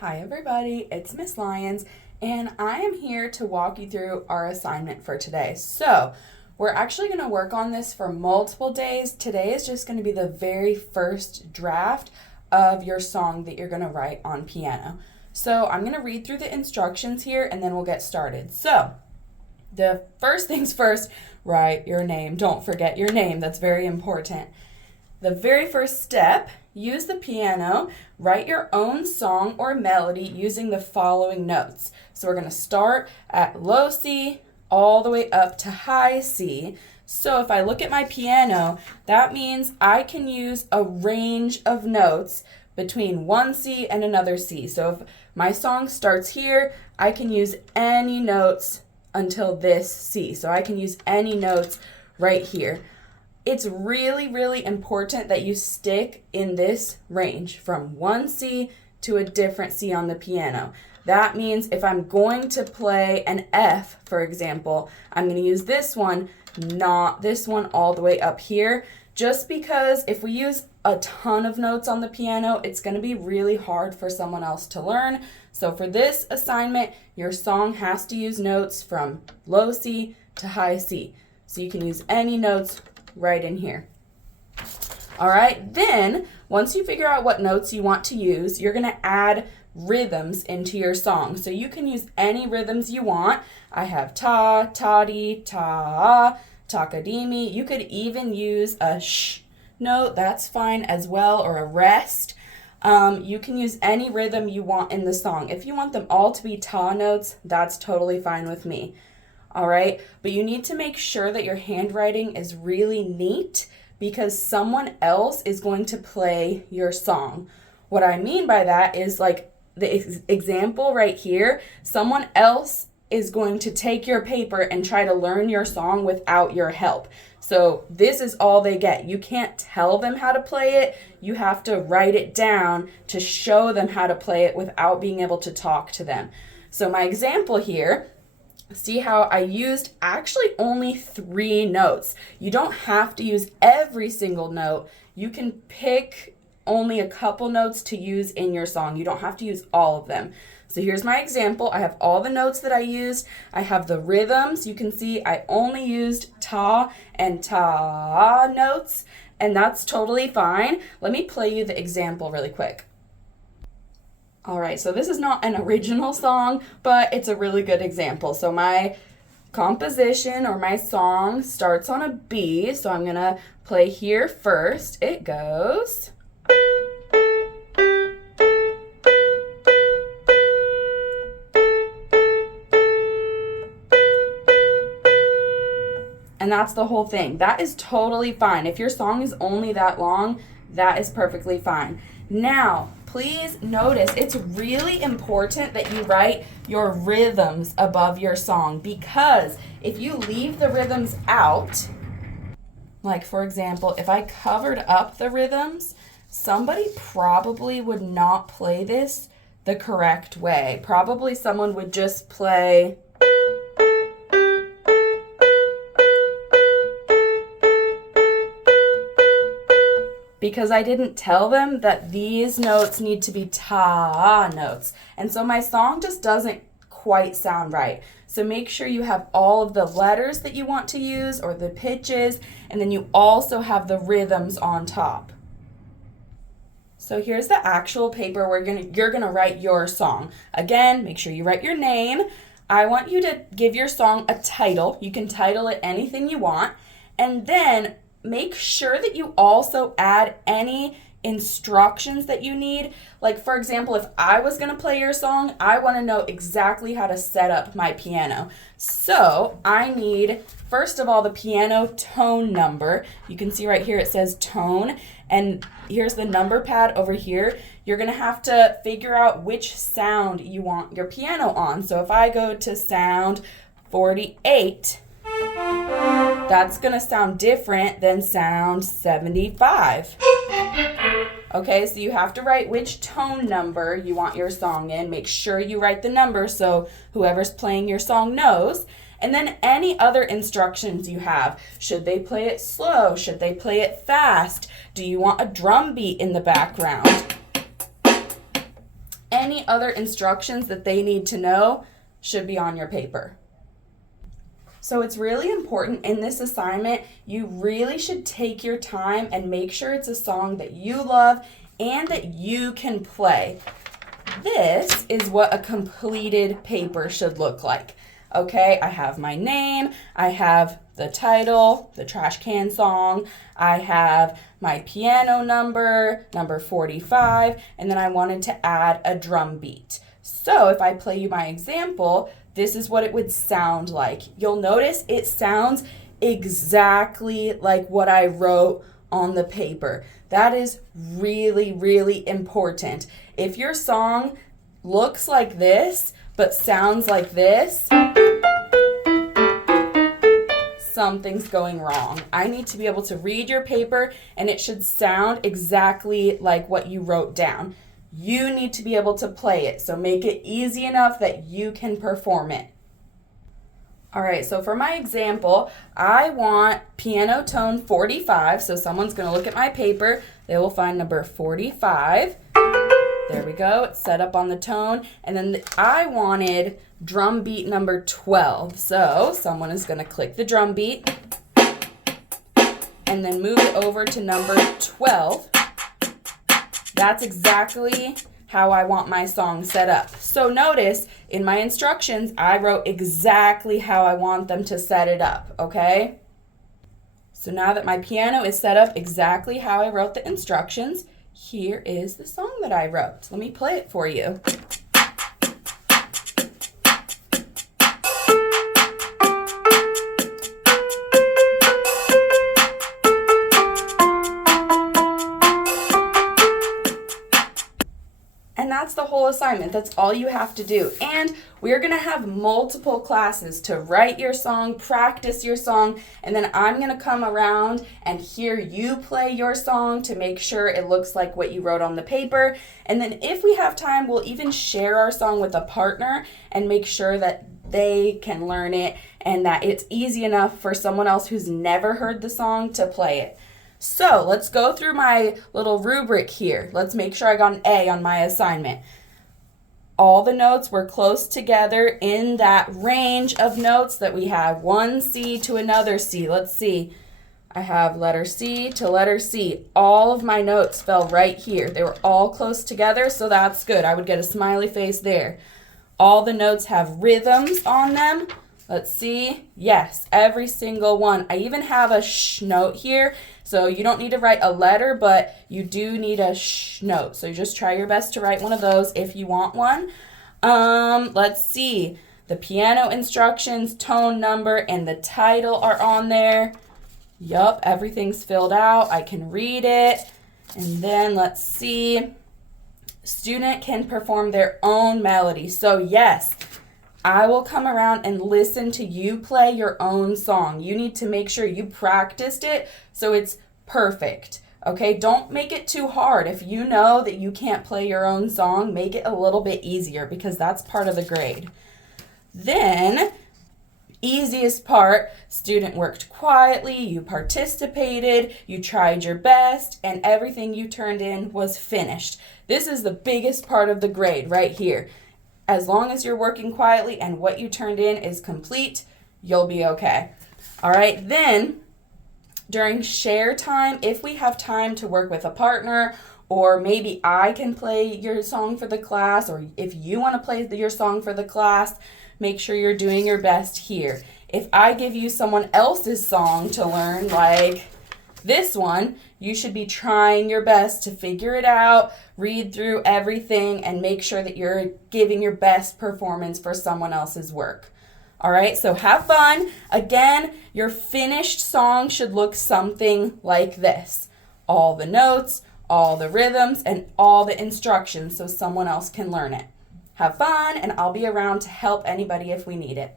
Hi everybody, it's Miss Lyons, and I am here to walk you through our assignment for today. So, we're actually going to work on this for multiple days. Today is just going to be the very first draft of your song that you're going to write on piano. So, I'm going to read through the instructions here and then we'll get started. So, the first things first, write your name. Don't forget your name, that's very important. The very first step, use the piano, write your own song or melody using the following notes. So we're going to start at low C all the way up to high C. So if I look at my piano, that means I can use a range of notes between one C and another C. So if my song starts here, I can use any notes until this C. So I can use any notes right here. It's really, really important that you stick in this range from one C to a different C on the piano. That means if I'm going to play an F, for example, I'm going to use this one, not this one all the way up here, just because if we use a ton of notes on the piano, it's going to be really hard for someone else to learn. So for this assignment, your song has to use notes from low C to high C. So you can use any notes right in here. All right, then once you figure out what notes you want to use, you're going to add rhythms into your song. So you can use any rhythms you want. I have ta, ta-dee, ta, takadimi. You could even use a sh note, that's fine as well, or a rest. You can use any rhythm you want in the song. If you want them all to be ta notes, that's totally fine with me. All right, but you need to make sure that your handwriting is really neat because someone else is going to play your song. What I mean by that is like the example right here, someone else is going to take your paper and try to learn your song without your help. So this is all they get. You can't tell them how to play it. You have to write it down to show them how to play it without being able to talk to them. So my example here, see how I used actually only 3 notes. You don't have to use every single note. You can pick only a couple notes to use in your song. You don't have to use all of them. So here's my example. I have all the notes that I used. I have the rhythms. You can see I only used ta and ta notes, and that's totally fine. Let me play you the example really quick. All right, so this is not an original song, but it's a really good example. So my composition or my song starts on a B, so I'm gonna play here first. It goes. And that's the whole thing. That is totally fine. If your song is only that long, that is perfectly fine. Now, please notice it's really important that you write your rhythms above your song because if you leave the rhythms out, like for example, if I covered up the rhythms, somebody probably would not play this the correct way. Probably someone would just play because I didn't tell them that these notes need to be ta notes. And so my song just doesn't quite sound right. So make sure you have all of the letters that you want to use or the pitches, and then you also have the rhythms on top. So here's the actual paper you're gonna write your song. Again, make sure you write your name. I want you to give your song a title. You can title it anything you want. And then make sure that you also add any instructions that you need. Like for example, if I was going to play your song, I want to know exactly how to set up my piano. So I need, first of all, the piano tone number. You can see right here it says tone, and here's the number pad over here. You're going to have to figure out which sound you want your piano on. So if I go to sound 48, that's going to sound different than sound 75. Okay, so you have to write which tone number you want your song in. Make sure you write the number so whoever's playing your song knows. And then any other instructions you have. Should they play it slow? Should they play it fast? Do you want a drum beat in the background? any other instructions that they need to know should be on your paper. So it's really important in this assignment, you really should take your time and make sure it's a song that you love and that you can play. This is what a completed paper should look like. Okay, I have my name, I have the title, the trash can song, I have my piano number, number 45, and then I wanted to add a drum beat. So if I play you my example, this is what it would sound like. You'll notice it sounds exactly like what I wrote on the paper. That is really, really important. If your song looks like this, but sounds like this, something's going wrong. I need to be able to read your paper and it should sound exactly like what you wrote down. You need to be able to play it, so make it easy enough that you can perform it. All right, so for my example, I want piano tone 45, so someone's going to look at my paper. They will find number 45. There we go. It's set up on the tone. And then I wanted drum beat number 12. So someone is going to click the drum beat and then move it over to number 12. That's exactly how I want my song set up. So notice in my instructions, I wrote exactly how I want them to set it up, okay? So now that my piano is set up exactly how I wrote the instructions, here is the song that I wrote. Let me play it for you. And that's the whole assignment. That's all you have to do. And we're going to have multiple classes to write your song, practice your song, and then I'm going to come around and hear you play your song to make sure it looks like what you wrote on the paper. And then if we have time, we'll even share our song with a partner and make sure that they can learn it and that it's easy enough for someone else who's never heard the song to play it. So let's go through my little rubric here. Let's make sure I got an A on my assignment. All the notes were close together in that range of notes that we have. One C to another C. Let's see. I have letter C to letter C. All of my notes fell right here. They were all close together, so that's good. I would get a smiley face there. All the notes have rhythms on them. Let's see. Yes, every single one. I even have a sh note here. So you don't need to write a letter, but you do need a sh note. So just try your best to write one of those if you want one. Let's see. The piano instructions, tone number, and the title are on there. Yup, everything's filled out. I can read it. And then let's see. Student can perform their own melody. So yes, I will come around and listen to you play your own song. You need to make sure you practiced it so it's perfect. Okay, don't make it too hard. If you know that you can't play your own song, make it a little bit easier because that's part of the grade. Then, easiest part, student worked quietly, you participated, you tried your best, and everything you turned in was finished. This is the biggest part of the grade right here. As long as you're working quietly and what you turned in is complete, you'll be okay. All right, then during share time, if we have time to work with a partner, or maybe I can play your song for the class, or if you want to play your song for the class, make sure you're doing your best here. If I give you someone else's song to learn, like this one, you should be trying your best to figure it out, read through everything, and make sure that you're giving your best performance for someone else's work. All right, so have fun. Again, your finished song should look something like this. All the notes, all the rhythms, and all the instructions so someone else can learn it. Have fun, and I'll be around to help anybody if we need it.